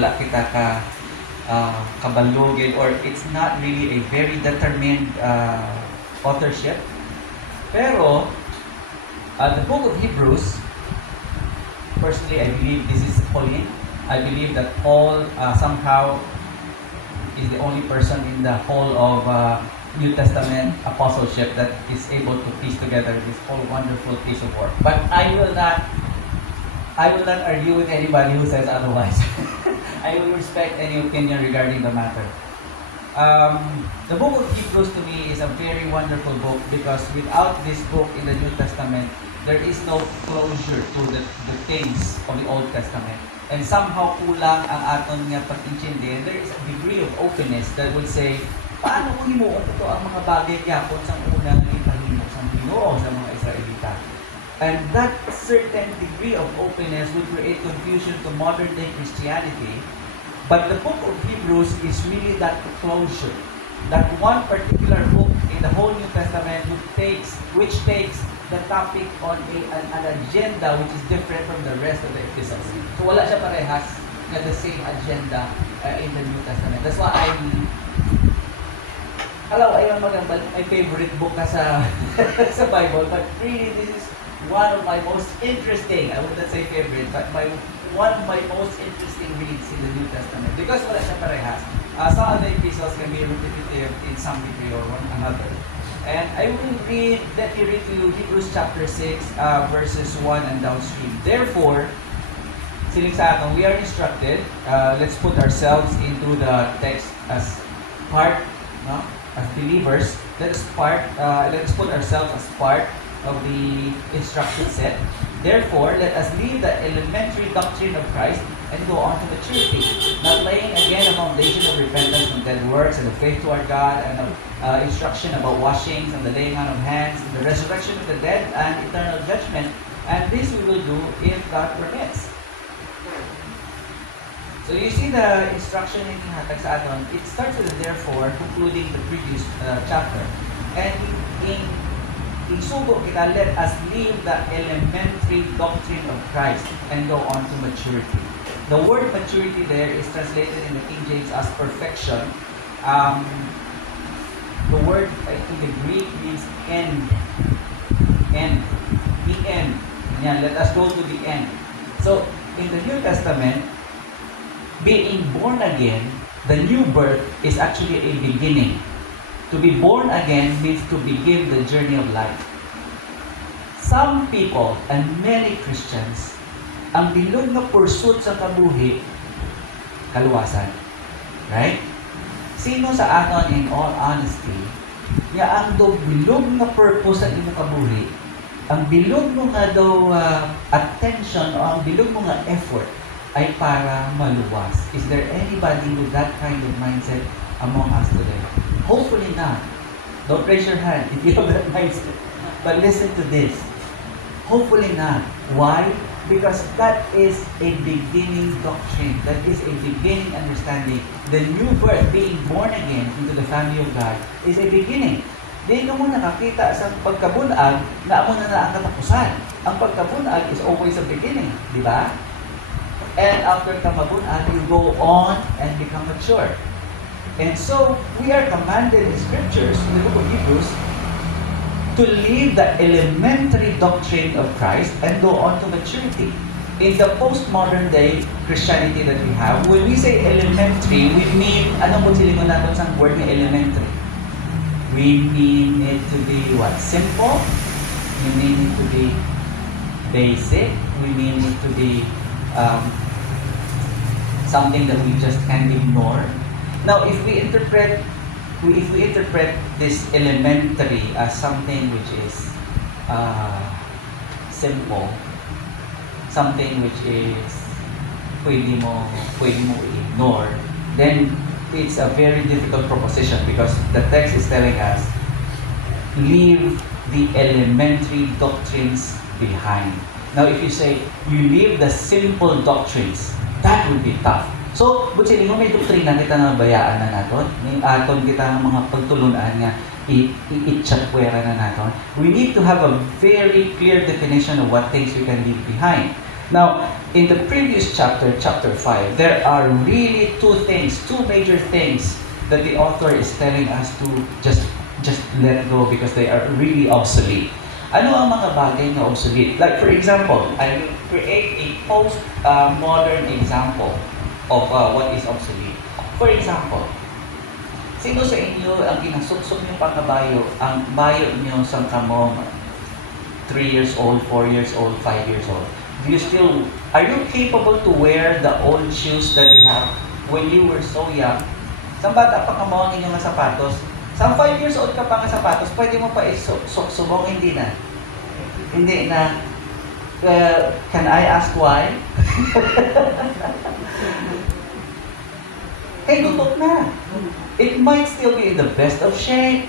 wala kita kabalugin, or it's not really a very determined authorship. Pero the book of Hebrews, personally, I believe this is Pauline. I believe that Paul somehow is the only person in the whole of New Testament apostleship that is able to piece together this whole wonderful piece of work. But I will not argue with anybody who says otherwise. I will respect any opinion regarding the matter. The book of Hebrews to me is a very wonderful book, because without this book in the New Testament, there is no closure to the things of the Old Testament. And somehow kulang ang aton nga pag-intindi. There is a degree of openness that would say, paano kung himuon ito ang mga bagay yapon sa unang ipahimo sa Ginoo sa mga Israelita? And that certain degree of openness would create confusion to modern day Christianity. But the book of Hebrews is really that closure. That one particular book in the whole New Testament which takes the topic on an agenda which is different from the rest of the epistles. So wala siya parehas na the same agenda in the New Testament. That's why ayaw my favorite book sa sa Bible, but really this is one of my most interesting, I would not say favorite, but one of my most interesting reads in the New Testament, because wala siya parehas. Some other epistles can be repetitive in some degree or one another. And I will let me read to you Hebrews chapter 6, verses 1 and downstream. Therefore, siling sa atin, we are instructed, let's put ourselves into the text as part, no? As believers. Let's put ourselves as part of the instruction set. Therefore, let us leave the elementary doctrine of Christ and go on to maturity, not laying again a foundation of repentance from dead works and of faith toward God, and of instruction about washings and the laying on of hands, and the resurrection of the dead and eternal judgment. And this we will do if God permits. So you see the instruction in hatag sa aton, it starts with the therefore, concluding the previous chapter. And in sugo kita, let us leave the elementary doctrine of Christ and go on to maturity. The word maturity there is translated in the King James as perfection. The word in the Greek means end. End. The end. Yan, let us go to the end. So, in the New Testament, being born again, the new birth is actually a beginning. To be born again means to begin the journey of life. Some people and many Christians, ang bilog na pursuit sa kabuhi, kaluwasan. Right? Sino sa aton, in all honesty, ang daw bilog na purpose sa imong kabuhi, ang bilog mo nga daw attention o ang bilog mo nga effort ay para maluwas. Is there anybody with that kind of mindset among us today? Hopefully not. Don't raise your hand if you have that mindset. But listen to this. Hopefully not. Why? Because that is a beginning doctrine. That is a beginning understanding. The new birth, being born again into the family of God, is a beginning. Di ka mo nakakita sa pagkabunag na amo na ang katapusan. Ang pagkabunag is always a beginning. Di ba? And after kamabunag, you go on and become mature. And so, we are commanded in scriptures, in the book of Hebrews, to leave the elementary doctrine of Christ and go on to maturity. In the postmodern day Christianity that we have, when we say elementary, we mean, anong po silingon natin sa word na elementary? We mean it to be what? Simple? We mean it to be basic? We mean it to be something that we just can't ignore? Now, if we interpret this elementary as something which is simple, something which is pwede mo ignore, then it's a very difficult proposition, because the text is telling us, leave the elementary doctrines behind. Now, if you say, you leave the simple doctrines, that would be tough. So, but sila may doktrina kita na bayaan na naton, may aton kita ng mga pagtulunan nga i-chatwera na naton. We need to have a very clear definition of what things we can leave behind. Now, in the previous chapter, chapter 5, there are really two major things that the author is telling us to just let go because they are really obsolete. Ano ang mga bagay na obsolete? Like for example, I will create a post-modern example of what is obsolete. For example, sino sa inyo ang ginasuksok niyong pagkabayo, ang bayo niyo sa kamong 3 years old, 4 years old, 5 years old? Are you capable to wear the old shoes that you have when you were so young? Sa bata pa ka mo ang inyong sapatos, sa 5 years old ka pa nga sapatos, pwede mo pa isubong, hindi na. Hindi na. Can I ask why? Kay gutok na. It might still be in the best of shape.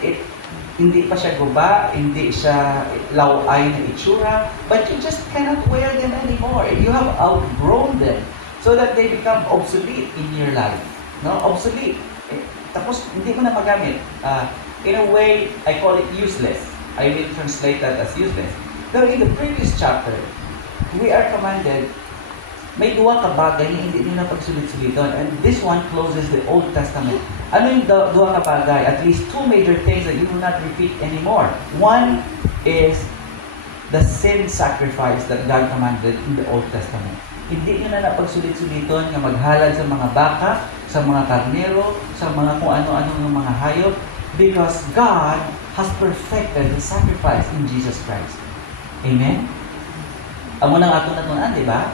Hindi pa siya guba, hindi siya law-ay na itsura, but you just cannot wear them anymore. You have outgrown them so that they become obsolete in your life. No? Obsolete. Tapos, hindi mo na magamit. In a way, I call it useless. I will translate that as useless. Now, in the previous chapter, we are commanded, may duwa ka bagay na hindi nyo na pagsulit-sulitan. And this one closes the Old Testament. Ano yung duwa ka bagay? At least two major things that you will not repeat anymore. One is the sin sacrifice that God commanded in the Old Testament. Hindi nyo na napagsulit-sulitan na maghalad sa mga baka, sa mga karnero, sa mga kung ano-ano ng mga hayop, because God has perfected the sacrifice in Jesus Christ. Amen? Ang unang ato natunan, di ba?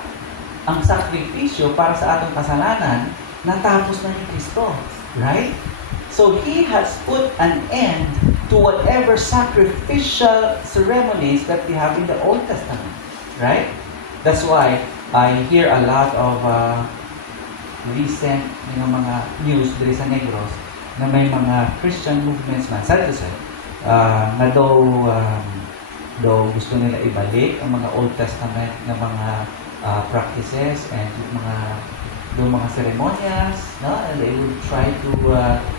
Ang sakripisyo para sa atong kasalanan, natapos na ni Kristo. Right? So, He has put an end to whatever sacrificial ceremonies that we have in the Old Testament. Right? That's why I hear a lot of recent mga news dito sa Negros na may mga Christian movements man, sad to say, na daw gusto nila ibalik ang mga Old Testament na mga practices and mga ceremonias, no? And they would try to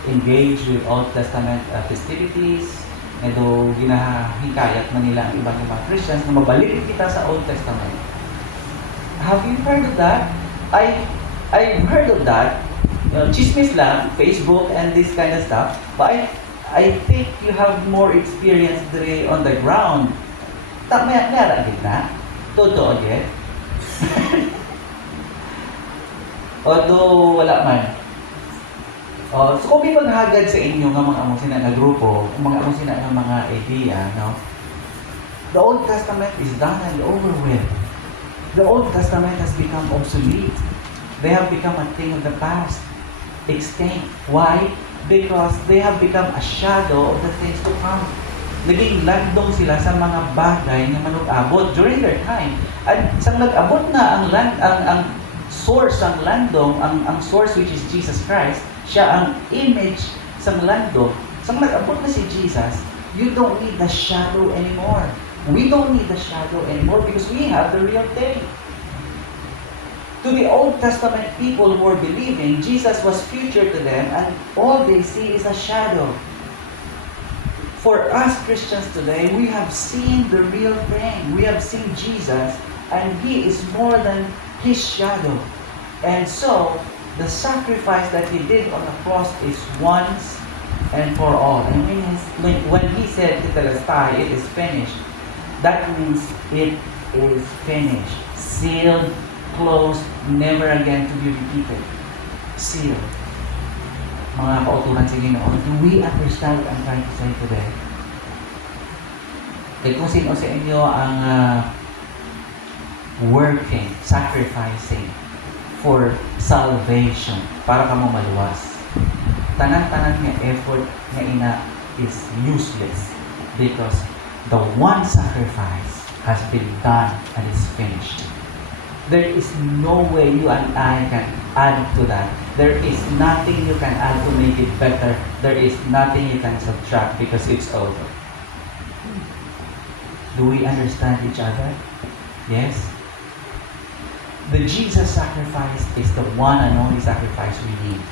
engage with Old Testament festivities, and do ginahikayat man nila ang ibang mga Christians na mabalik kita sa Old Testament. Have you heard of that? I've heard of that. Chismis lang, Facebook and this kind of stuff. But I think you have more experience on the ground. Takmaya gitna. Totoo yun. Although wala man. So kung may maghagad sa inyo ng mga among sina na grupo, mga among sina ng mga idea, no? The Old Testament is done and over with. The Old Testament has become obsolete. They have become a thing of the past, extinct. Why? Because they have become a shadow of the things to come. Naging landong sila sa mga bagay na manug-abot during their time. At isang nag-abot na ang source ang landong, ang source which is Jesus Christ, siya ang image sa landong. Isang nag-abot na si Jesus, you don't need the shadow anymore. We don't need the shadow anymore because we have the real thing. To the Old Testament people who were believing, Jesus was future to them, and all they see is a shadow. For us Christians today, we have seen the real thing. We have seen Jesus, and He is more than His shadow. And so, the sacrifice that He did on the cross is once and for all. And when He said, "Tetelestai," it is finished, that means it is finished. Sealed, closed, never again to be repeated. Sealed. Mga kauturan sa Ginoo, do we understand what I'm trying to say today? Kaya kung sino sa inyo ang working, sacrificing for salvation, para ka mo maluwas, tanan-tanan nga effort nga ina is useless because the one sacrifice has been done and is finished. There is no way you and I can add to that. There is nothing you can add to make it better. There is nothing you can subtract because it's over. Do we understand each other? Yes? The Jesus sacrifice is the one and only sacrifice we need.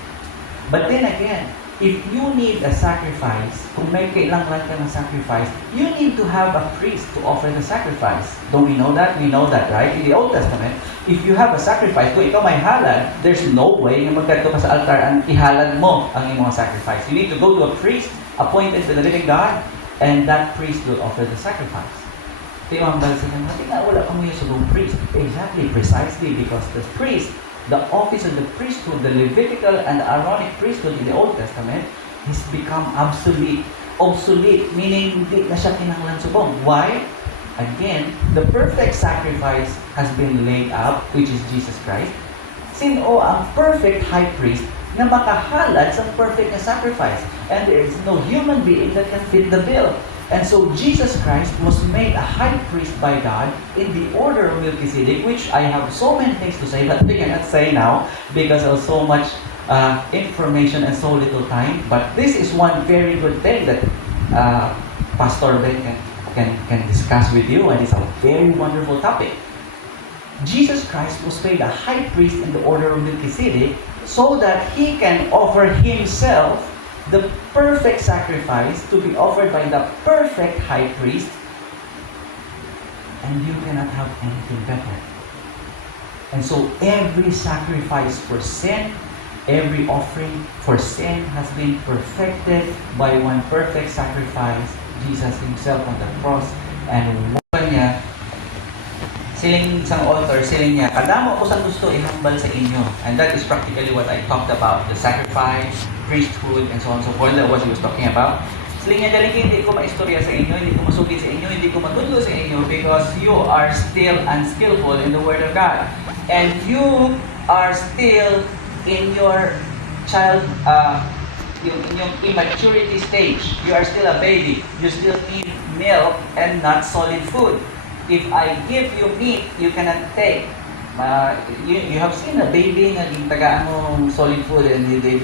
But then again, if you need a sacrifice, kung may kailangan ka ng sacrifice, you need to have a priest to offer the sacrifice. Don't we know that? We know that, right? In the Old Testament, if you have a sacrifice, kung ikaw may halad, there's no way na magkadto ka sa altar ang ihalad mo ang iyong sacrifice. You need to go to a priest appointed by the living God, and that priest will offer the sacrifice. Kaya ang balsa nga, hindi nga wala kang yung priest. Exactly, precisely because the priest, the office of the priesthood, the Levitical and the Aaronic priesthood in the Old Testament has become obsolete. Obsolete, meaning hindi na siya kinahanglan subong. Why? Again, the perfect sacrifice has been laid out, which is Jesus Christ. Sino ang perfect high priest na makahalad sa perfect na sacrifice? And there is no human being that can fit the bill. And so Jesus Christ was made a high priest by God in the order of Melchizedek, which I have so many things to say, but we cannot say now because of so much information and so little time. But this is one very good thing that Pastor Ben can discuss with you, and it's a very wonderful topic. Jesus Christ was made a high priest in the order of Melchizedek so that he can offer himself the perfect sacrifice to be offered by the perfect high priest, and you cannot have anything better. And so every sacrifice for sin, every offering for sin has been perfected by one perfect sacrifice, Jesus himself on the cross. And wala niya, siling isang author, siling niya, kadamo ko sa gusto ihambal sa inyo. And that is practically what I talked about, the sacrifice, priesthood, and so on and so forth. That was what he was talking about. Siling niya, galing hindi ko maistorya sa inyo, hindi ko masugid sa inyo, hindi ko matudlo sa inyo because you are still unskillful in the Word of God. And you are still in your child, in your immaturity stage. You are still a baby. You still need milk and not solid food. If I give you meat, you cannot take. You have seen a baby na tagaan mo solid food and they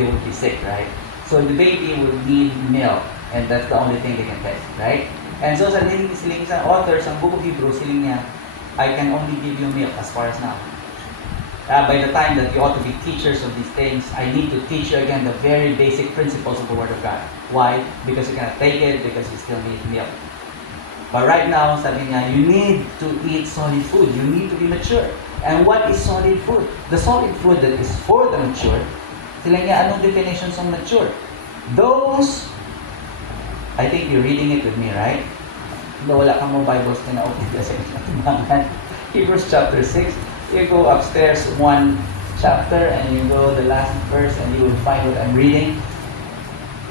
will be sick, right? So the baby will need milk, and that's the only thing they can take, right? And so sa siling sa author, sa book of Hebrews, siling niya, I can only give you milk as far as now. By the time that you ought to be teachers of these things, I need to teach you again the very basic principles of the Word of God. Why? Because you cannot take it, because you still need milk. But right now, sabi niya, you need to eat solid food. You need to be mature. And what is solid food? The solid food that is for the mature, sila niya, anong definition ng mature? Those, I think you're reading it with me, right? No, wala kang mga Bibles na na-open kasi natibangan. Hebrews chapter 6, you go upstairs one chapter and you go the last verse and you will find what I'm reading.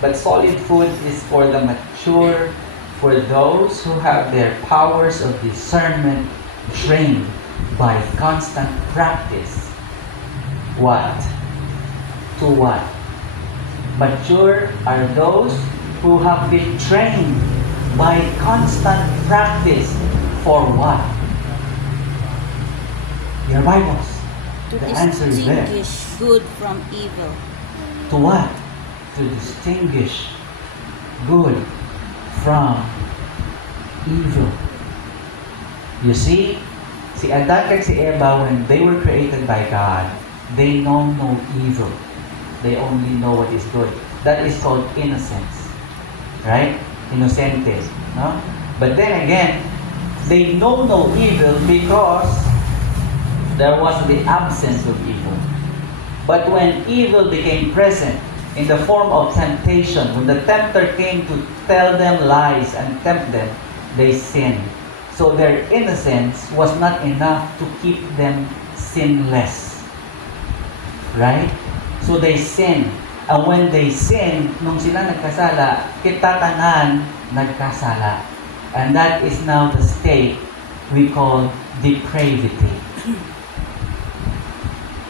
But solid food is for the mature, for those who have their powers of discernment trained by constant practice. What? To what? Mature are those who have been trained by constant practice. For what? Your Bibles. To The answer is there. distinguish good from evil. To what? To distinguish good from evil. You see, si Adan at si Eva, when they were created by God, they know no evil. They only know what is good. That is called innocence. Right? Inocente. No? But then again, they know no evil because there was the absence of evil. But when evil became present in the form of temptation, when the tempter came to tell them lies and tempt them, they sinned. So their innocence was not enough to keep them sinless. Right? So they sinned. And when they sinned, nung sila nagkasala, kita tanan nagkasala. And that is now the state we call depravity.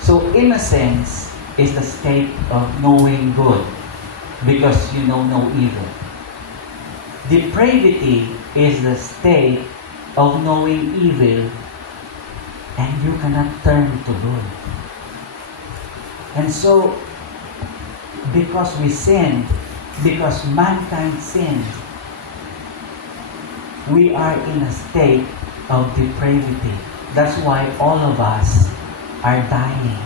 So innocence is the state of knowing good because you know no evil. Depravity is the state of knowing evil and you cannot turn to good. And so, because we sinned, because mankind sinned, we are in a state of depravity. That's why all of us are dying.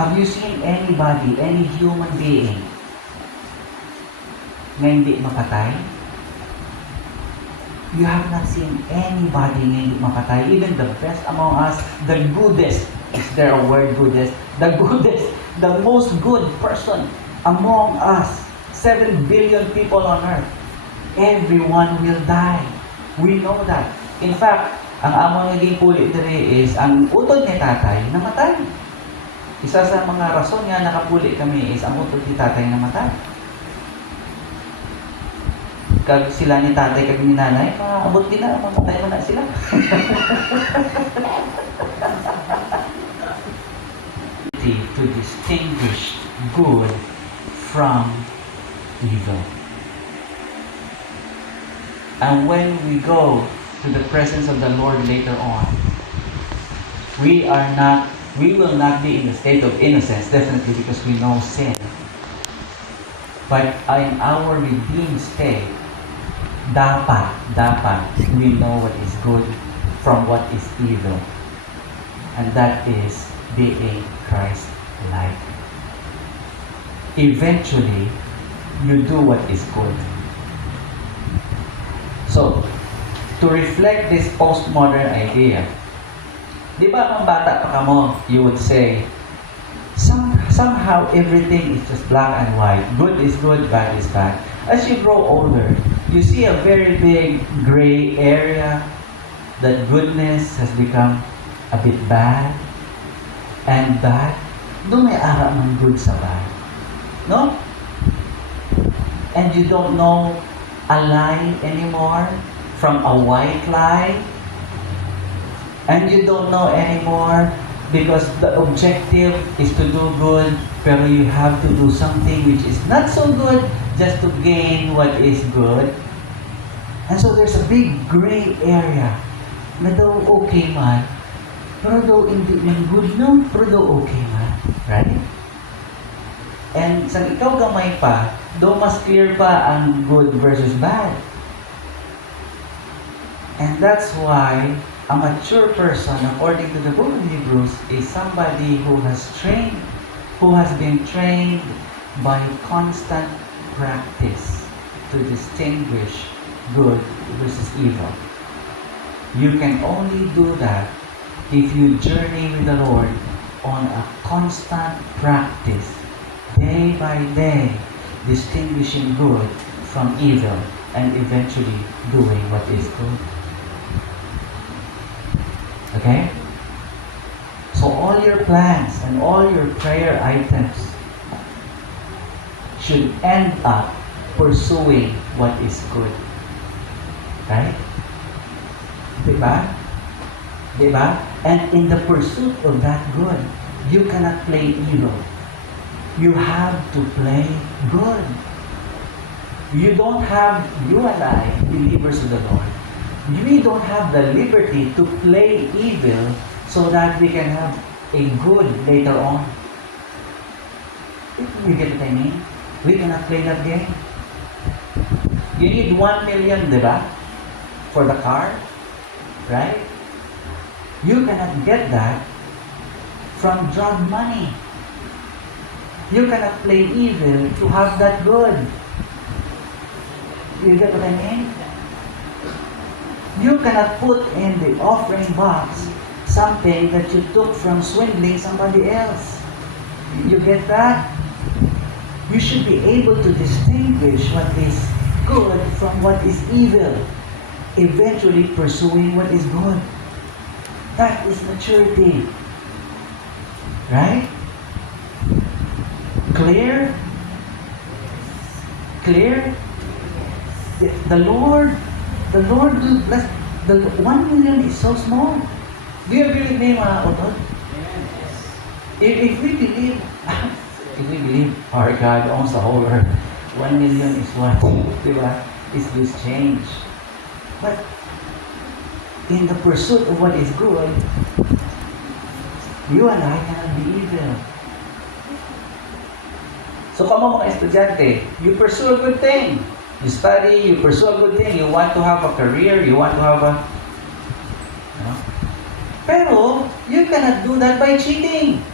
Have you seen anybody, any human being, na hindi mapatay? You have not seen anybody na hindi mapatay. Even the best among us, the goodest, is there a word goodest? The goodest, the most good person among us, 7 billion people on earth, everyone will die. We know that. In fact, ang among naging puli diri is, ang utod ni tatay, namatay. Isa sa mga rason nga nakapuli kami is, ang utod ni tatay namatay. Kag sila ni tatay kag ni nanay, paabot din na, mamatay mo na sila. To distinguish good from evil. And when we go to the presence of the Lord later on, we will not be in the state of innocence, definitely, because we know sin. But in our redeemed state, dapat we know what is good from what is evil. And that is being Christ-like. Eventually, you do what is good. So, to reflect this postmodern idea, di ba kung bata pa ka mo, you would say, somehow everything is just black and white. Good is good, bad is bad. As you grow older, you see a very big gray area that goodness has become a bit bad, and bad, doon may ara ng good sa bad. No? And you don't know a lie anymore from a white lie. And you don't know anymore because the objective is to do good, pero you have to do something which is not so good just to gain what is good. And so there's a big gray area na daw okay man, pero daw hindi man good, no? Pero daw okay man. Right? And sa ikaw gamay pa, daw mas clear pa ang good versus bad. And that's why a mature person, according to the book of Hebrews, is somebody who has been trained by constant practice to distinguish good versus evil. You can only do that if you journey with the Lord on a constant practice, day by day, distinguishing good from evil and eventually doing what is good. Okay? So all your plans and all your prayer items should end up pursuing what is good. Right? Diba? Diba? And in the pursuit of that good, you cannot play evil. You have to play good. You and I, believers of the Lord, we don't have the liberty to play evil so that we can have a good later on. You get what I mean? We cannot play that game. You need 1 million, diba? For the car, right? You cannot get that from drug money. You cannot play evil to have that good. You get what I mean? You cannot put in the offering box something that you took from swindling somebody else. You get that? You should be able to distinguish what is good from what is evil, eventually pursuing what is good. That is maturity. Right? Clear? Clear? The Lord will bless. The 1 million is so small. Do you agree with me, mga utod? If we believe our God owns the whole earth, 1 million is what? Diba? Is this change. But in the pursuit of what is good, you and I cannot be evil. So kamo mga estudyante, you pursue a good thing. You study, you pursue a good thing, you want to have a career, you want to have a... Pero, you cannot do that by cheating.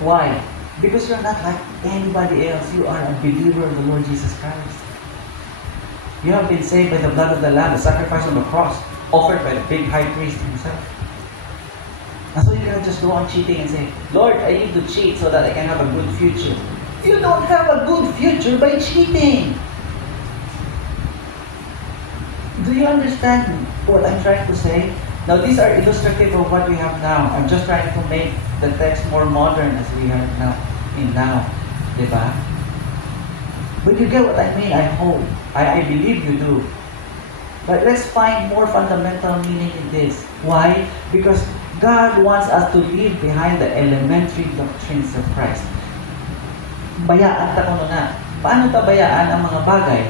Why? Because you're not like anybody else. You are a believer of the Lord Jesus Christ. You have been saved by the blood of the Lamb, the sacrifice on the cross, offered by the big high priest himself. And so you cannot just go on cheating and say, Lord, I need to cheat so that I can have a good future. You don't have a good future by cheating. Do you understand what I'm trying to say? Now, these are illustrative of what we have now. I'm just trying to make the text more modern as we are now. Diba? But you get what I mean, I hope. I believe you do. But let's find more fundamental meaning in this. Why? Because God wants us to leave behind the elementary doctrines of Christ. Bayaan ta kuno na. Paano ta bayaan ang mga bagay?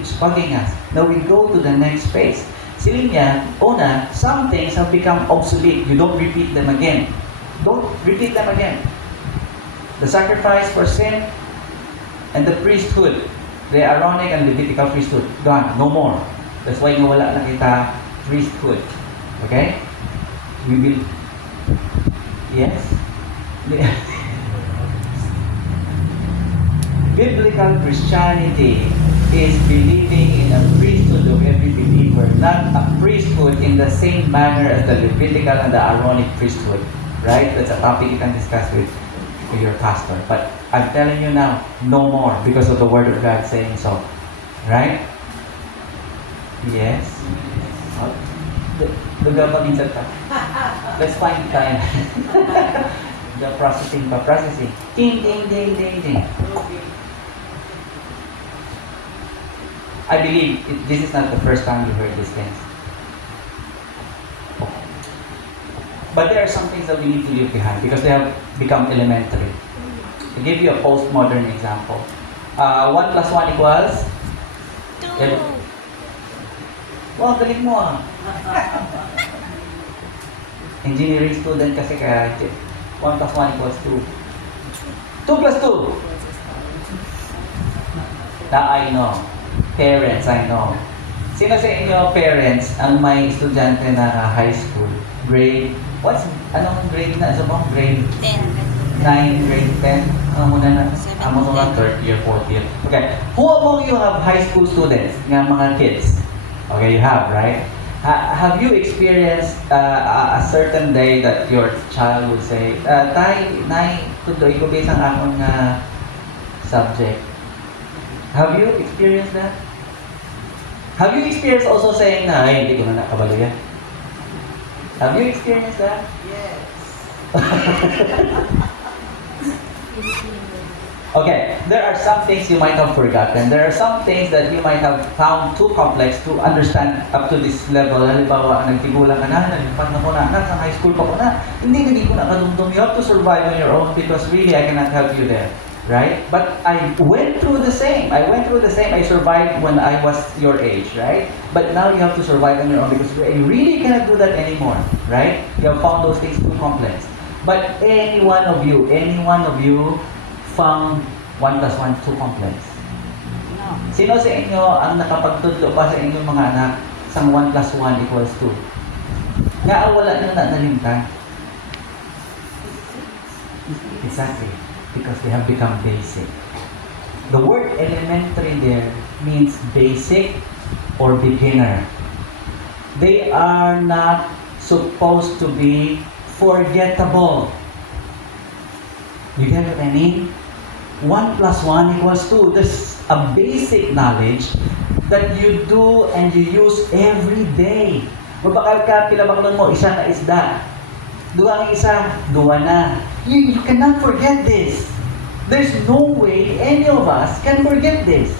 It's bugging us. Now we go to the next phase. Silin niya, una, some things have become obsolete. You don't repeat them again. Don't repeat them again. The sacrifice for sin and the priesthood, the Aaronic and Levitical priesthood, gone, no more. That's why wala na kita priesthood. Okay? We will, yes? Biblical Christianity is believing in a priesthood of every believer, not a priesthood in the same manner as the Levitical and the Aaronic priesthood. Right? That's a topic you can discuss with your pastor. But I'm telling you now, no more because of the Word of God saying so. Right? Yes? Let's find time. The processing. Ding, ding, ding, ding, ding. I believe this is not the first time you heard these things. But there are some things that we need to leave behind because they have become elementary. To give you a postmodern example. 1 plus 1 equals? 2. Wow, galing mo ah. Engineering student kasi kaya 1 plus 1 equals 2. 2 plus 2. That I know. Parents, I know. Sino sa inyo parents ang may estudyante na high school? Grade, anong grade na? So bang grade 10. 9, grade 10? Muna na. Mo na 3rd year, 4th year. Okay. Who among you have high school students? Nga mga kids? Okay, you have, right? Have you experienced a certain day that your child would say, Tay, Nay, tuloy ko basang akong subject. Have you experienced that? Have you experienced also saying na, ay, hindi ko na nakabalo yan? Have you experienced that? Yes. Okay, there are some things you might have forgotten. There are some things that you might have found too complex to understand up to this level. Halimbawa, nagtigulang ka na, nagpat na ko na, nasa high school pa ko na, hindi ko na kadumdum. You have to survive on your own because really I cannot help you there. Right? But I went through the same. I survived when I was your age, right? But now you have to survive on your own because you really cannot do that anymore, right? You have found those things too complex. But any one of you found 1 plus 1 too complex? No. Sino sa inyo ang nakapagtudlo pa sa inyong mga anak sa 1 plus 1 equals 2? Nga wala na nalimtan. Exactly. Because they have become basic. The word elementary there means basic or beginner. They are not supposed to be forgettable. You get what I mean? 1 plus 1 equals 2. There's a basic knowledge that you do and you use every day. Mabakal ka, pilabaklan mo, isa na isda. Duwa ang isa, duwa na. You cannot forget this. There's no way any of us can forget this.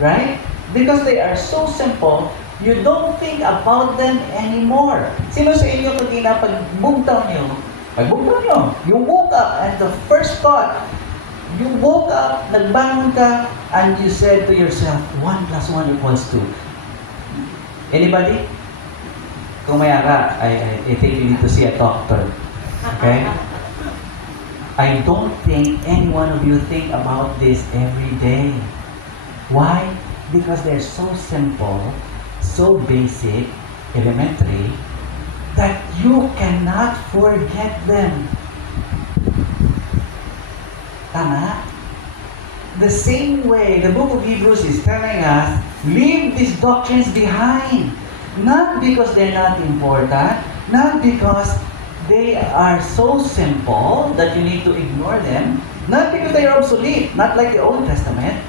Right? Because they are so simple, you don't think about them anymore. Sino sa inyo kanina pagbugtaw nyo, you woke up and the first thought, you woke up, nagbangon ka, and you said to yourself, 1 plus 1 equals 2. Anybody? Kung may ara, I think you need to see a doctor. Okay? I don't think any one of you think about this every day. Why? Because they're so simple, so basic, elementary, that you cannot forget them. Tama? The same way, the book of Hebrews is telling us, leave these doctrines behind. Not because they're not important, not because they are so simple that you need to ignore them, not because they are obsolete, not like the Old Testament,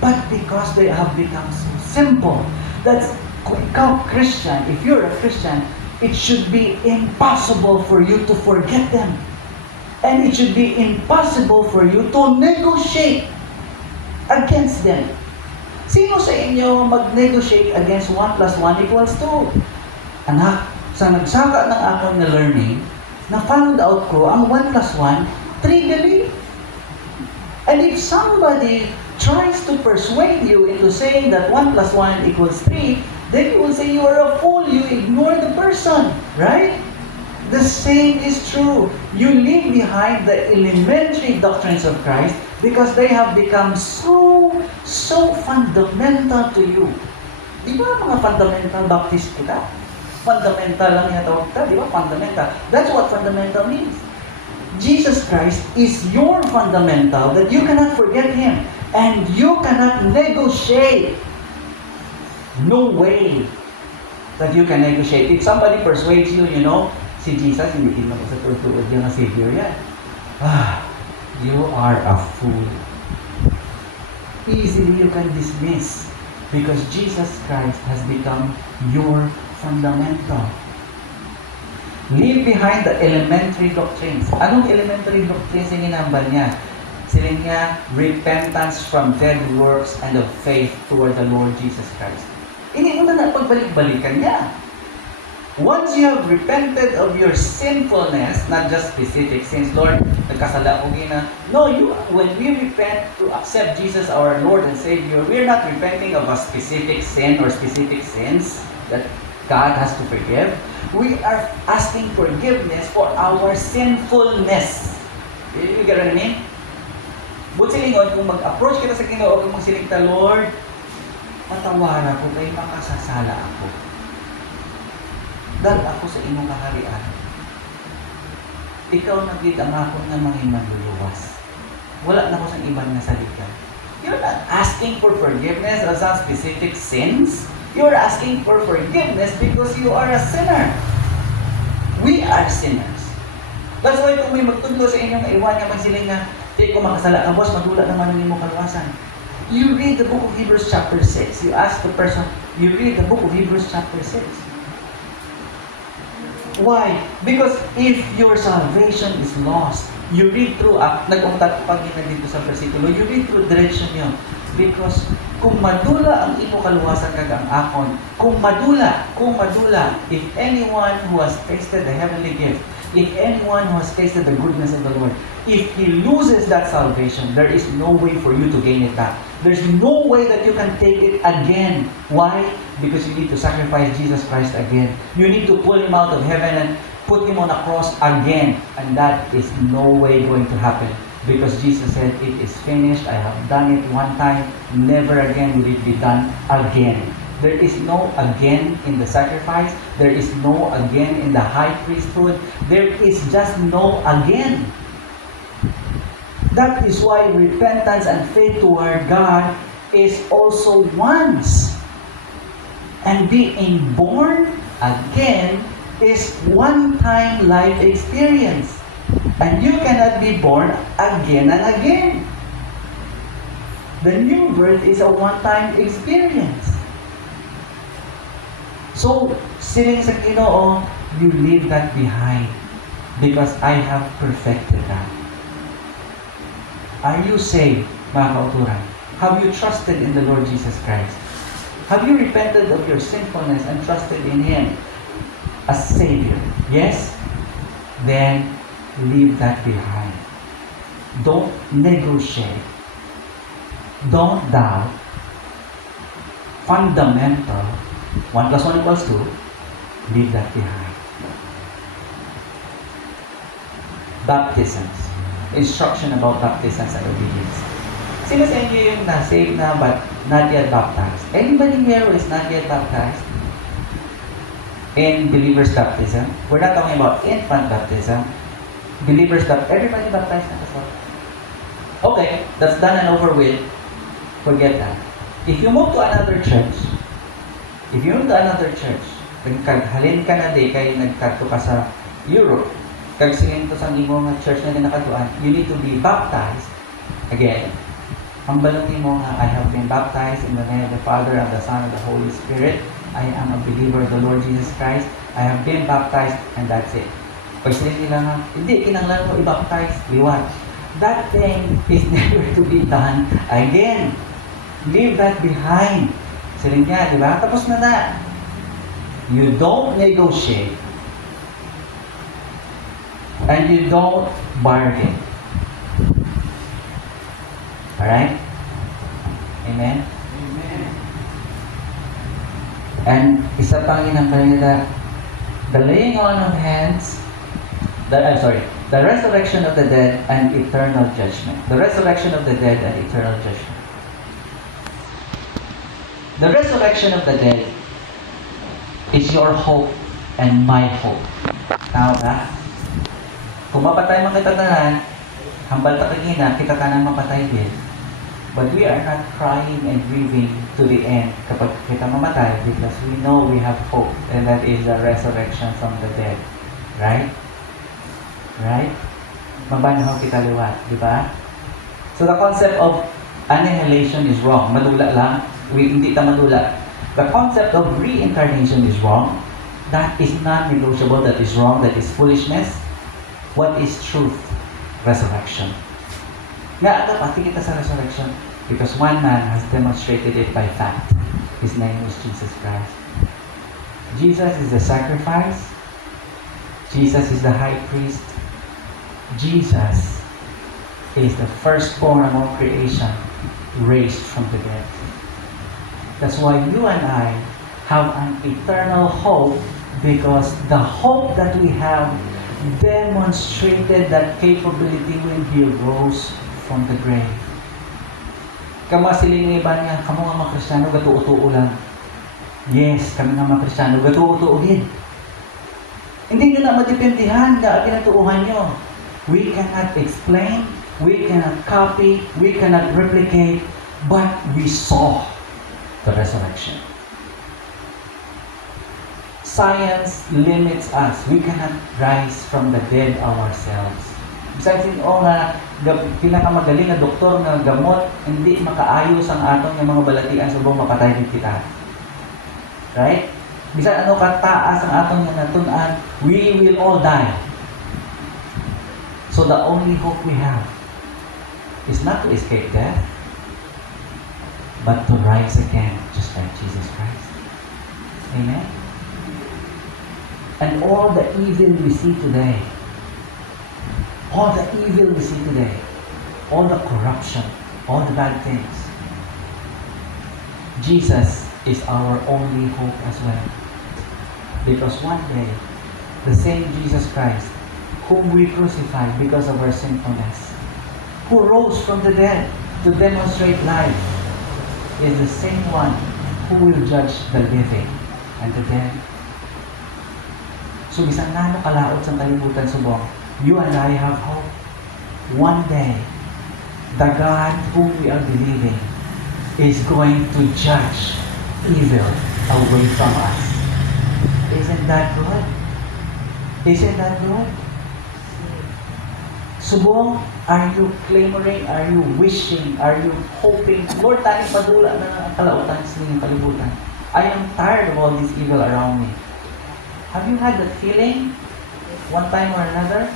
but because they have become so simple. That's, kung ikaw Christian, if you're a Christian, it should be impossible for you to forget them. And it should be impossible for you to negotiate against them. Sino sa inyo mag-negotiate against 1 plus 1 equals 2? Anak, sa nagsaka ng akong na learning, na-found out ko ang 1 plus 1, 3 gali. And if somebody tries to persuade you into saying that 1 plus 1 equals 3, then you will say you are a fool, you ignore the person, right? The same is true. You leave behind the elementary doctrines of Christ because they have become so fundamental to you. Di ba mga fundamental Baptist kita? Fundamental lang yung tawag kita, di ba? Fundamental. That's what fundamental means. Jesus Christ is your fundamental that you cannot forget Him and you cannot negotiate. No way that you can negotiate. If somebody persuades you, si Jesus, hindi naman sa tutuod yung Savior yan. You are a fool. Easily you can dismiss because Jesus Christ has become your fundamental. Leave behind the elementary doctrines. Anong elementary doctrines yung inambal niya? Sila niya, repentance from dead works and of faith toward the Lord Jesus Christ. Hindi mo na pagbalik-balikan niya. Once you have repented of your sinfulness, not just specific sins, Lord, nagkasala ko gina. No, when we repent to accept Jesus our Lord and Savior, we're not repenting of a specific sin or specific sins that God has to forgive. We are asking forgiveness for our sinfulness. You get what I mean? But silingon, kung mag-approach kita sa Ginoo, kung magsiling ta, Lord, patawara ko kay makasasala ako. Dahil ako sa imong kaharian. Ikaw naglit ang ako na mga manluluwas. Wala na ko sa ibang nasalita. You're not asking for forgiveness of some specific sins. You're asking for forgiveness because you are a sinner. We are sinners. That's why kung may magtudlo sa inyong iwan niya magsiling na, di ko makasala ka, boss, magdula naman ang imong kaluwasan. You read the book of Hebrews chapter 6. You ask the person, you read the book of Hebrews chapter 6. Why? Because if your salvation is lost, you read through, nag-umtat pag dito sa versikulo, you read through direction yun. Because kung madula ang imo kaluwasan kagang akon, kung madula, if anyone who has tasted the heavenly gift, if anyone who has tasted the goodness of the Lord, if he loses that salvation, there is no way for you to gain it back. There's no way that you can take it again. Why? Because you need to sacrifice Jesus Christ again. You need to pull Him out of heaven and put Him on a cross again. And that is no way going to happen. Because Jesus said, it is finished. I have done it one time. Never again will it be done again. There is no again in the sacrifice. There is no again in the high priesthood. There is just no again. That is why repentance and faith toward God is also once. And being born again is one-time life experience. And you cannot be born again and again. The new birth is a one-time experience. So, siling sa Ginoo, you leave that behind because I have perfected that. Are you saved, mga kauturan? Have you trusted in the Lord Jesus Christ? Have you repented of your sinfulness and trusted in Him as Savior? Yes? Then, leave that behind. Don't negotiate. Don't doubt. Fundamental. 1 plus 1 equals 2. Leave that behind. Baptisms. Instruction about baptisms and obedience. Sino sa inyo yung na-saved na but not yet baptized? Anybody here who is not yet baptized? In believer's baptism. We're not talking about infant baptism. Believers baptism. Everybody baptized na kasi. Okay, that's done and over with. Forget that. If you move to another church, nagkaghalin ka na di kay nagkadto ka sa Europe, kag singin to sa imo nga church na nakatuan, you need to be baptized again. Ang balong nimo nga, I have been baptized in the name of the Father and the Son and the Holy Spirit. I am a believer of the Lord Jesus Christ. I have been baptized and that's it. Pag singin nila nga, hindi, kinanglan mo i-baptize, liwat. That thing is never to be done again. Leave that behind. Sila niya, di ba? Tapos na na. You don't negotiate. And you don't bargain. Alright? Amen? Amen. And isa pang inang kanila, the laying on of hands, the resurrection of the dead and eternal judgment. The resurrection of the dead and eternal judgment. The resurrection of the dead is your hope and my hope. Tama ba? Kung mapatay man kita tanan, hambal ta kagina, kita tanan mapatay din. But we are not crying and grieving to the end kapag kita mamatay because we know we have hope and that is the resurrection from the dead. Right? Right? Mabanhaw kita liwat, di ba? So the concept of annihilation is wrong. Madula lang. Hindi ta madula. The concept of reincarnation is wrong. That is non-negotiable. That is wrong. That is foolishness. What is truth? Resurrection. Nga, pati kita sa resurrection because one man has demonstrated it by fact. His name is Jesus Christ. Jesus is the sacrifice. Jesus is the high priest. Jesus is the firstborn among creation, raised from the dead. That's why you and I have an eternal hope because the hope that we have demonstrated that capability when He rose from the grave. Kama siling iba niya, kamo nga mga Kristiyano, gatuo-tuo lang. Yes, kami nga mga Kristiyano, gatuo-tuo din. Hindi nyo na madipendihan na pinatuuhan nyo. We cannot explain, we cannot copy, we cannot replicate, but we saw the resurrection. Science limits us. We cannot rise from the dead ourselves. Besides nga, pinakamagaling na doktor na gamot, hindi makaayos ang atong yung mga balatian subong mapatay din kita. Right? Bisan ano kataas ang atong yung natunan, we will all die. So the only hope we have is not to escape death, but to rise again, just like Jesus Christ. Amen? And all the evil we see today, all the corruption, all the bad things, Jesus is our only hope as well. Because one day, the same Jesus Christ, whom we crucified because of our sinfulness, who rose from the dead to demonstrate life, is the same one who will judge the living and the dead. So bisan nano kalaot sa kalibutan subong, you and I have hope. One day, the God whom we are believing is going to judge evil away from us. Isn't that good? Isn't that good? Subong, are you clamoring? Are you wishing? Are you hoping? Lord, tayo padula na ang kalautan sa inyong kalibutan. I am tired of all this evil around me. Have you had that feeling one time or another?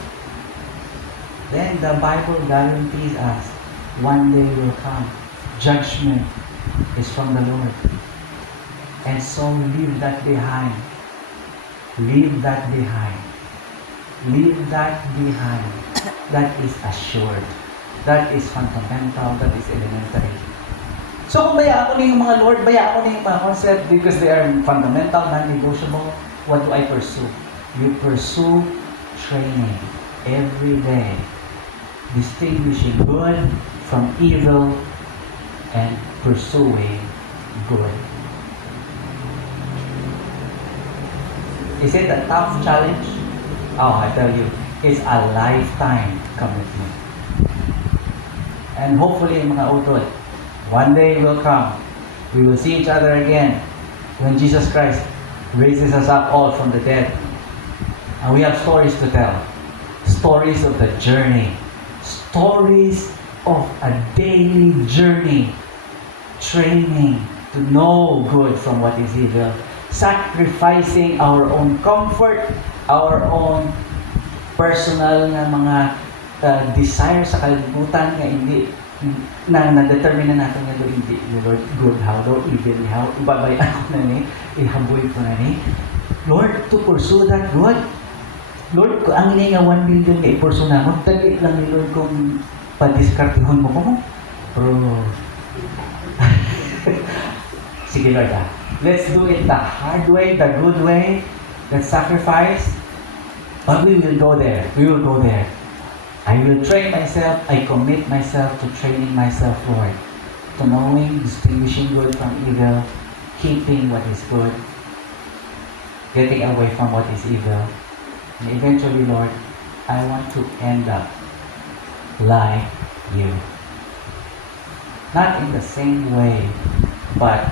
Then the Bible guarantees us one day will come. Judgment is from the Lord. And so leave that behind. Leave that behind. Leave that behind. That is assured. That is fundamental. That is elementary. So kung baya ako na yung mga Lord, baya ako na yung mga concept because they are fundamental, non-negotiable, what do I pursue? You pursue training every day, distinguishing good from evil and pursuing good. Is it a tough challenge? Oh, I tell you, it's a lifetime commitment. And hopefully, mga utol, one day will come. We will see each other again when Jesus Christ raises us up all from the dead. And we have stories to tell. Stories of the journey. Stories of a daily journey. Training to know good from what is evil. Sacrificing our own comfort, our own personal na mga desire sa kalibutan nga hindi na determine na natin nga do hindi Lord good how do evil how ibabayan ko na ni ihaboy ko na ni Lord to pursue that good Lord ko ang ini nga 1 million nga i-pursue na mo tagi lang ni Lord kung padiskartihon mo ko pero sige Lord let's do it the hard way the good way let's sacrifice but we will go there I will train myself, I commit myself to training myself, Lord, to knowing, distinguishing good from evil, keeping what is good, getting away from what is evil. And eventually, Lord, I want to end up like you. Not in the same way, but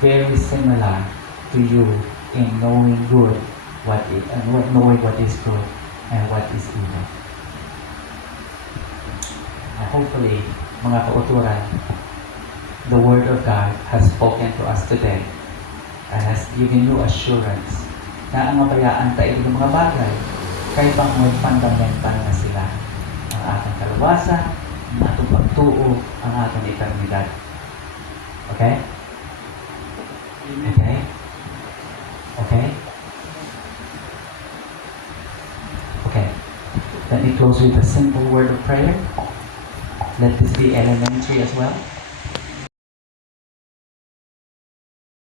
very similar to you in knowing good, knowing what is good and what is evil. Hopefully, mga kauturan, the Word of God has spoken to us today and has given you assurance na ang mabayaan tayo ng mga bagay kay pang may fundamental na sila ang ating kaluwasan, ang ating pagtuo, ang ating eternidad. Okay? Okay? Okay? Okay. Let me close with a simple word of prayer. Let this be elementary as well.